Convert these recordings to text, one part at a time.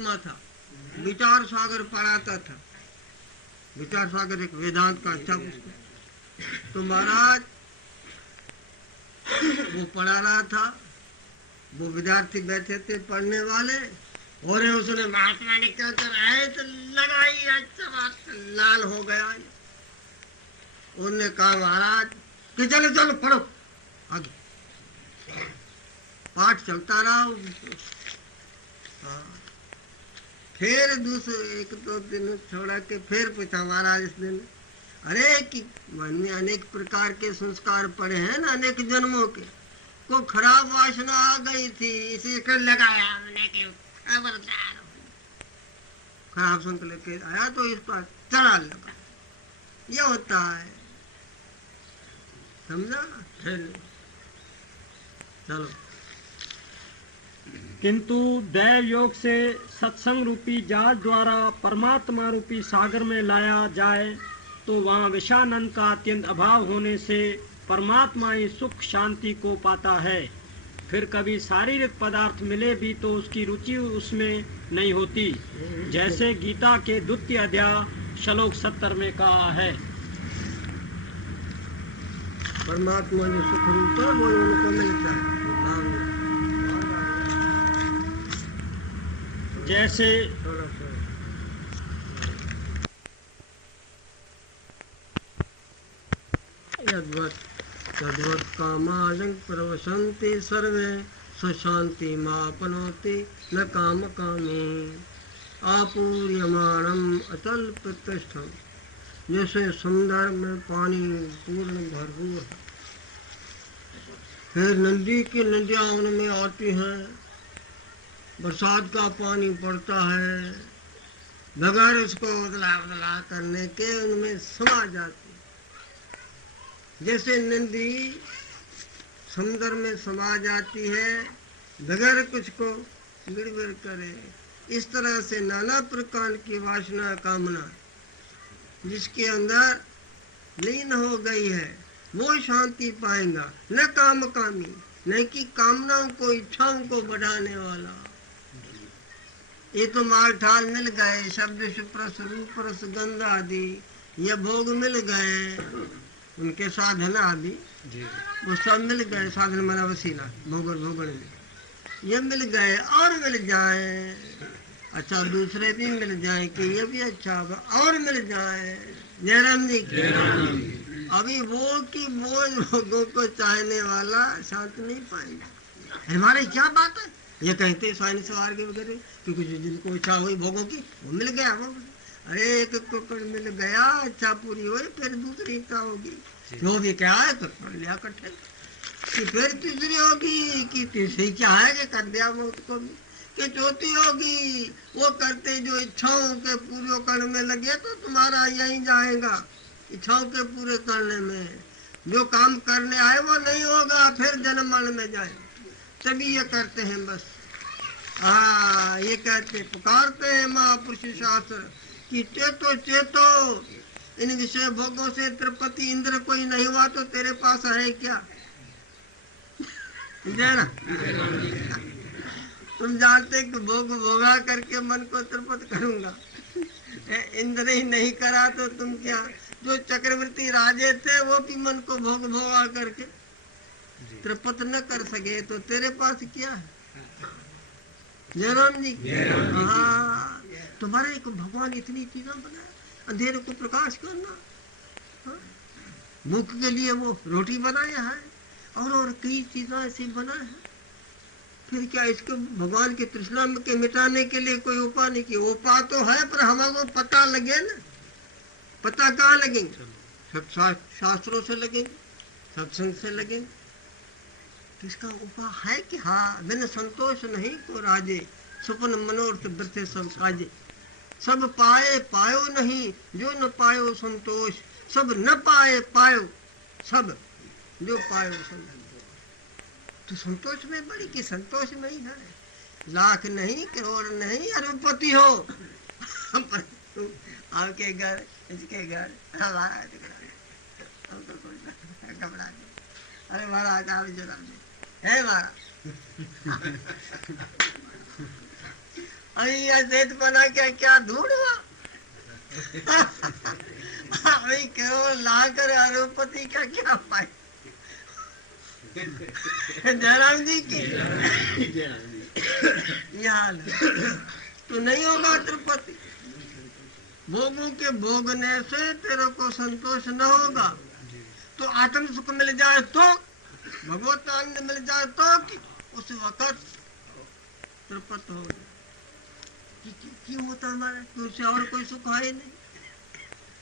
महात्मा था, विचार सागर पढ़ाता था। विचार सागर एक वेदांत का अच्छा पुस्तक। तो महाराज वो पढ़ा रहा था, वो विद्यार्थी बैठे थे पढ़ने वाले, और उसने महात्मा ने क्या करा है तो लगाई, अच्छा बात लाल हो गया। उन्होंने कहा महाराज कि चलो चलो पढ़ो आगे। पाठ चलता रहा। फिर दूसरे एक दो दिन छोड़ा के फिर पूछा महाराज इस दिन, अरे कि मन में अनेक प्रकार के संस्कार पड़े हैं ना, अनेक जन्मों के, को खराब वासना आ गई थी, इसे कर लगाया हमने कि खबरदार खराब संक लेके आया तो इस पर चढ़ा लगा। ये होता है, समझा? चलो। किंतु दैव योग से सत्संग रूपी जहाज द्वारा परमात्मा रूपी सागर में लाया जाए तो वहाँ विषानंद का अत्यंत अभाव होने से परमात्मा ही सुख शांति को पाता है। फिर कभी शारीरिक पदार्थ मिले भी तो उसकी रुचि उसमें नहीं होती, जैसे गीता के द्वितीय अध्याय श्लोक 70 में कहा है। परमात्मा जो सुख रूप है वो उनको मिलता है। जैसे तद्वत् कामालं प्रवसन्ति सर्वे सुशांति मापनोति न काम कामी आपूर्यमाणम अतल प्रतिष्ठम। जैसे समुद्र में पानी पूर्ण भरपूर है, फिर नदी की नदियाँ उनमें आती हैं, बरसात का पानी पड़ता है, बगैर उसको उदला उदला करने के उनमें समा जाती। जैसे नदी समुद्र में समा जाती है बगैर कुछ को गिड़गिड़ करे, इस तरह से नाना प्रकार की वासना कामना जिसके अंदर लीन हो गई है वो शांति पाएगा, न काम कामी, न कि कामनाओं को इच्छाओं को बढ़ाने वाला। ये तो माल ठाल मिल गए, शब्द सुप्रस रूप रस गंध आदि ये भोग मिल गए, उनके साधन आदि वो सब मिल गए। साधन मना वसीला भोगन में ये मिल गए और मिल जाए, अच्छा दूसरे भी मिल जाए कि ये भी अच्छा और मिल जाए। जयराम जी अभी वो की वो लोगों को चाहने वाला शांत नहीं पाएंगे। हमारे क्या बात है, ये कहते साइंस सवार के वगैरह कि कुछ जिनको इच्छा हुई भोगों की वो मिल गया, वो अरे एक कुकड़ मिल गया, इच्छा पूरी हुई फिर दूसरी इच्छा होगी, जो भी क्या है कुकड़ लिया कट्ठे कि फिर तीसरी होगी कि तीसरी क्या है कि कर दिया वो उसको भी कि चौथी होगी। वो करते जो इच्छाओं के पूरे करने में लगे तो तुम्हारा यही जाएगा, इच्छाओं के पूरे करने में। जो काम करने आए वो नहीं होगा, फिर जन्म मरण में जाए। तभी ये करते हैं बस। हाँ ये कहते पुकारते हैं महापुरुष शास्त्र कि चेतो चेतो, इन विषय भोगों से त्रिपति इंद्र कोई नहीं हुआ तो तेरे पास है क्या? ना तुम जानते कि भोग भोगा करके मन को त्रिपत करूंगा, इंद्र ही नहीं करा तो तुम क्या? जो चक्रवर्ती राजे थे वो भी मन को भोग भोगा करके त्रिपत न कर सके तो तेरे पास क्या है? जयराम जी हाँ, तुम्हारे को भगवान इतनी चीजें बनाए, अंधेरे को प्रकाश करना, मुख के लिए वो रोटी बनाया है और कई चीजें ऐसी बनाए हैं। फिर क्या इसको भगवान की तृष्णा के मिटाने के लिए कोई उपाय नहीं किया? उपाय तो है पर हमारे पता लगे ना, पता कहाँ लगेंगे? सब शास्त्रों से लगेंगे, सत्संग से लगेंगे। तो इसका उपाय है कि हाँ बिन संतोष नहीं को राजे, सुपन मनोरथ वृथे सब काजे। सब पाए पायो नहीं, जो न पायो संतोष, सब न पाए पायो सब, जो पायो संतोष। तो संतोष में बड़ी कि संतोष में ही है, लाख नहीं करोड़ नहीं अरबपति हो आपके घर इसके घर हमारा घबरा गए, अरे महाराज आप जरा है महाराज अभी यह सेठ बना क्या ढूंढवा। अभी केवल ला कर अरुपति का क्या पाए। जयराम जी की यह हाल है। तो नहीं होगा त्रिपति। भोगों के भोगने से तेरे को संतोष न होगा। तो आत्म सुख मिल जाए तो, भगवत आनंद मिल जाए तो कि उस वक्त त्रिपत हो जाए। क्यों होता हमारा, क्योंकि और कोई सुख है नहीं।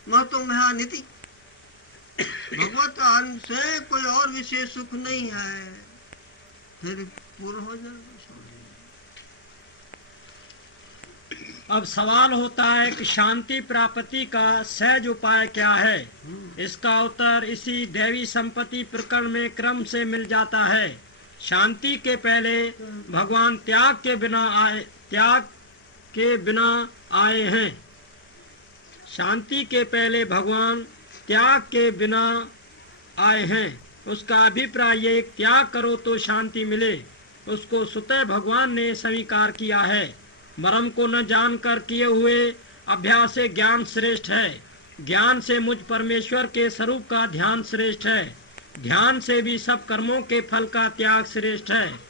मैं तो महानिधि भगवत आनंद से कोई और विशेष सुख नहीं है, फिर पूर्ण हो जाएगा। अब सवाल होता है कि शांति प्राप्ति का सहज उपाय क्या है। इसका उत्तर इसी दैवी संपत्ति प्रकरण में क्रम से मिल जाता है। शांति के पहले भगवान त्याग के बिना आए हैं। शांति के पहले भगवान त्याग के बिना आए हैं। उसका अभिप्राय ये, त्याग करो तो शांति मिले, उसको स्वतः भगवान ने स्वीकार किया है। मर्म को न जानकर किए हुए अभ्यास से ज्ञान श्रेष्ठ है। ज्ञान से मुझ परमेश्वर के स्वरूप का ध्यान श्रेष्ठ है। ध्यान से भी सब कर्मों के फल का त्याग श्रेष्ठ है,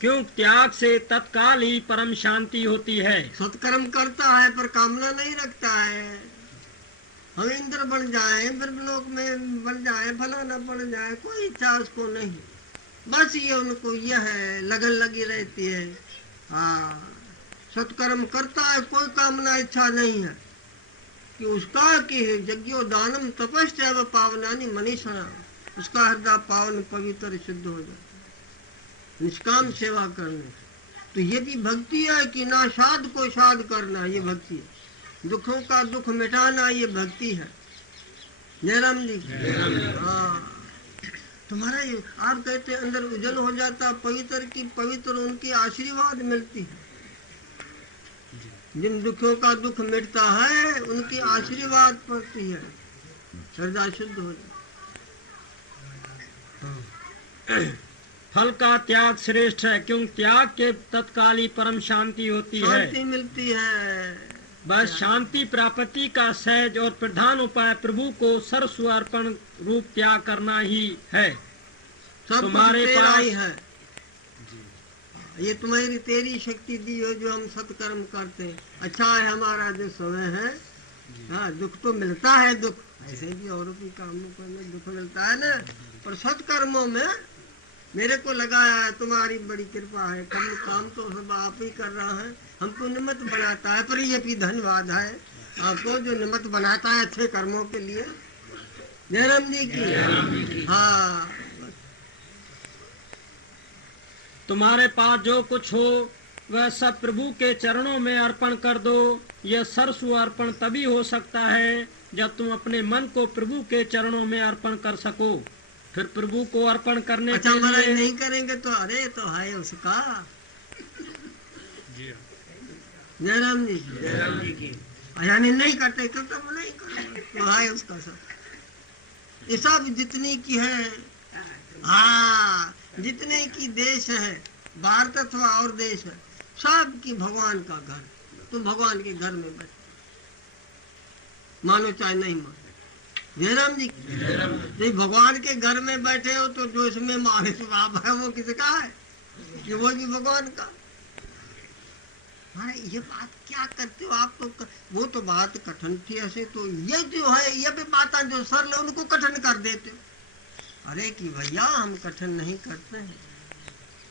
क्यों त्याग से तत्काल ही परम शांति होती है। सत्कर्म करता है पर कामना नहीं रखता है। हम इंद्र बन जाए, ब्रह्मलोक में बन जाए, फलाना बन जाए, कोई इच्छा उसको नहीं। बस ये उनको यह है, लगन लगी रहती है। हाँ, सत्कर्म करता है, कोई कामना इच्छा नहीं है कि उसका कि यज्ञो दानम तपस्या पावनानि मनीषणा, उसका हृदय पावन पवित्र सिद्ध हो जाता है निष्काम सेवा करने से। तो ये भी भक्ति है कि ना साध को साध करना, ये भक्ति है। दुखों का दुख मिटाना, ये भक्ति है। जयराम जी। हाँ, तुम्हारा ये आप कहते अंदर उजल हो जाता, पवित्र की पवित्र उनकी आशीर्वाद मिलती है। जिन दुखों का दुख मिटता है उनकी आशीर्वाद पड़ती है, हृदय शुद्ध हो जाता। फल का त्याग श्रेष्ठ है, क्यों त्याग के तत्काल ही परम शांति होती है, शांति मिलती है। बस शांति प्राप्ति का सहज और प्रधान उपाय प्रभु को सर्वस्व अर्पण रूप त्याग करना ही है। तुम्हारे पास ही है, ये तुम्हारी तेरी शक्ति दी हो जो हम सत्कर्म करते हैं। अच्छा है हमारा जो समय है। हाँ, दुख तो मिलता है, दुख ऐसे भी औरों की कामों में दुख मिलता है ना, पर सत्कर्मों में मेरे को लगाया है। तुम्हारी बड़ी कृपा है, काम तो सब आप ही कर रहा है, हमको निमित्त बनाता है। पर ये भी धन्यवाद है आपको जो निमित्त बनाता है अच्छे कर्मों के लिए। जयराम जी की। हाँ, तुम्हारे पास जो कुछ हो वह सब प्रभु के चरणों में अर्पण कर दो। यह सर्वस्व अर्पण तभी हो सकता है जब तुम अपने मन को प्रभु के चरणों में अर्पण कर सको। फिर प्रभु को अर्पण करने अच्छा, के लिए नहीं करेंगे तो अरे तो है उसका। जयराम जी की। यानी नहीं करते तो तब नहीं करेंगे तो है उसका सब। ये सब जितनी की है, हाँ, जितने की देश है, भारत अथवा और देश है, सब की भगवान का घर। तुम भगवान के घर में बैठे, मानो चाहे नहीं मानो। जयराम जी, नहीं भगवान के घर में बैठे हो तो जो इसमें मानस भाव है वो किसका है, कि वो भी भगवान का। अरे ये बात क्या करते हो आप तो, वो तो बात कठिन थी ऐसे। तो ये जो है ये भी बातें जो सरल उनको कठिन कर देते हो। अरे कि भैया हम कठिन नहीं करते हैं,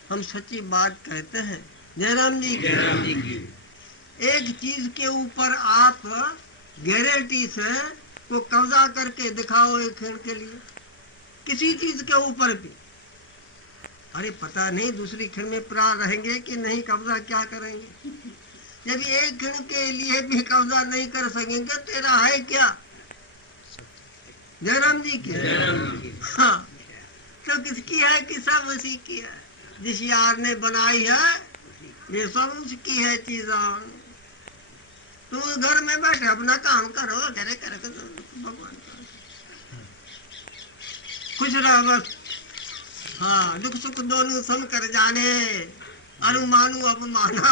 हम सच्ची बात कहते हैं। जयराम जी की। एक चीज के ऊपर आप गारंटी से को कब्जा करके दिखाओ एक क्षण के लिए, किसी चीज के ऊपर भी। अरे पता नहीं दूसरी क्षण में प्राण रहेंगे कि नहीं, कब्जा क्या करेंगे। जब एक क्षण के लिए भी कब्जा नहीं कर सकेंगे तेरा है क्या। जयराम जी की। हाँ, तो किसकी है कि सब उसी की है। जिस यार ने बनाई है ये सब उसकी है चीज़ां। तुम घर में बैठे अपना काम करो, करे करे तो भगवान खुश रहो बस। हाँ, दुख सुख दोनों सम कर जाने। अरु मानु अपमाना,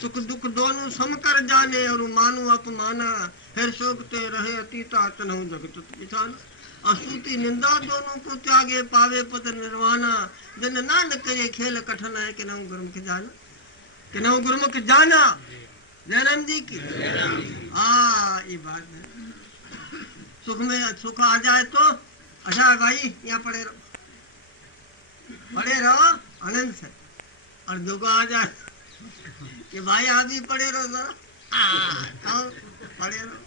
सुख दुख दोनों सम कर जाने और मानु अपमाना, फिर शोकते रहे अतीता तनहु जगत पिछाना, अस्तुति निंदा दोनों को त्यागे पावे पद निर्वाणा, जन नान करे खेल कठन है कि नहु गुरुमुख जाना, कि नहु गुरुमुख जाना। जयराम जी की ये बात है। सुख में सुख आ जाए तो अच्छा है भाई, यहाँ पड़े रहो आनंद से, और दुख आ जाए कि भाई आप भी पड़े रहो जरा, पड़े रहो।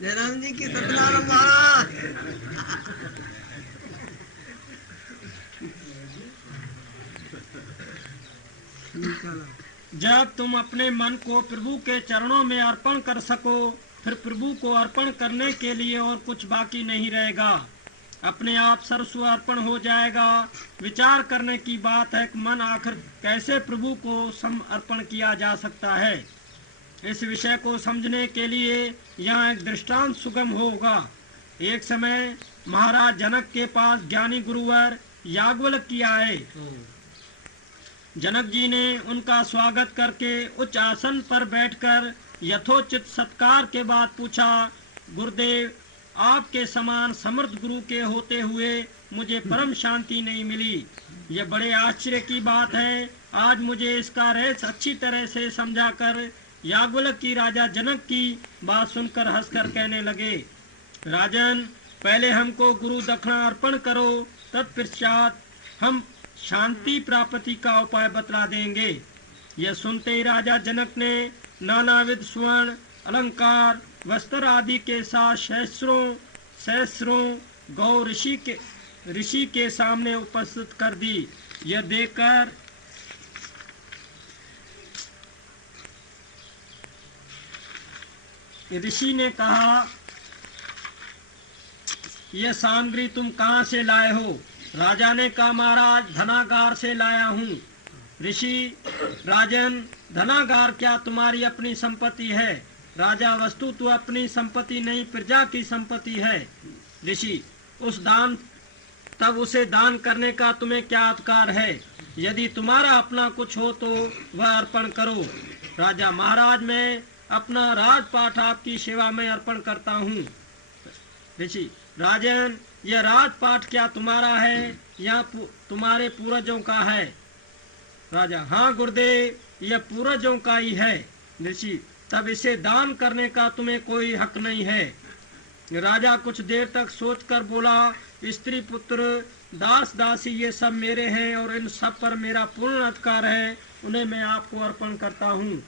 जयराम जी की सत्यनारायण महाराज। जब तुम अपने मन को प्रभु के चरणों में अर्पण कर सको, फिर प्रभु को अर्पण करने के लिए और कुछ बाकी नहीं रहेगा। अपने आप सर्वस्व अर्पण हो जाएगा। विचार करने की बात है कि मन आखिर कैसे प्रभु को समर्पण किया जा सकता है। इस विषय को समझने के लिए यहाँ एक दृष्टांत सुगम होगा। एक समय महाराज जनक के पास ज्ञानी गुरुवर याज्ञवल्क्य की आए। जनक जी ने उनका स्वागत करके उच्च आसन पर बैठकर यथोचित सत्कार के बाद पूछा, गुरुदेव, आपके समान समर्थ गुरु के होते हुए मुझे परम शांति नहीं मिली। यह बड़े आश्चर्य की बात है। आज मुझे इसका रहस्य अच्छी तरह से समझाकर याज्ञवल्क्य की राजा जनक की बात सुनकर हंसकर कहने लगे, राजन, पहले हमको गुरु दक्षिणा अर्पण करो, तत्पश्चात हम शांति प्राप्ति का उपाय बतला देंगे। यह सुनते ही राजा जनक ने नानाविध स्वर्ण अलंकार वस्त्र आदि के साथ सहस्रों गौ ऋषि के सामने उपस्थित कर दी। यह देखकर ऋषि ने कहा, यह सामग्री तुम कहाँ से लाए हो? राजा ने कहा, महाराज, धनागार से लाया हूँ। ऋषि, राजन, धनागार क्या तुम्हारी अपनी संपत्ति है? राजा, वस्तु तो अपनी संपत्ति नहीं, प्रजा की संपत्ति है। ऋषि, तब उसे दान करने का तुम्हें क्या अधिकार है? यदि तुम्हारा अपना कुछ हो तो वह अर्पण करो। राजा, महाराज, मैं अपना राजपाट आपकी सेवा में अर्पण करता हूँ। ऋषि, राजन, यह राजपाट क्या तुम्हारा है या तुम्हारे पूर्वजों का है? राजा, हाँ गुरुदेव, यह पूर्वजों का ही है। ऋषि, तब इसे दान करने का तुम्हें कोई हक नहीं है। राजा कुछ देर तक सोचकर बोला, स्त्री पुत्र दास दासी ये सब मेरे हैं और इन सब पर मेरा पूर्ण अधिकार है, उन्हें मैं आपको अर्पण करता हूँ।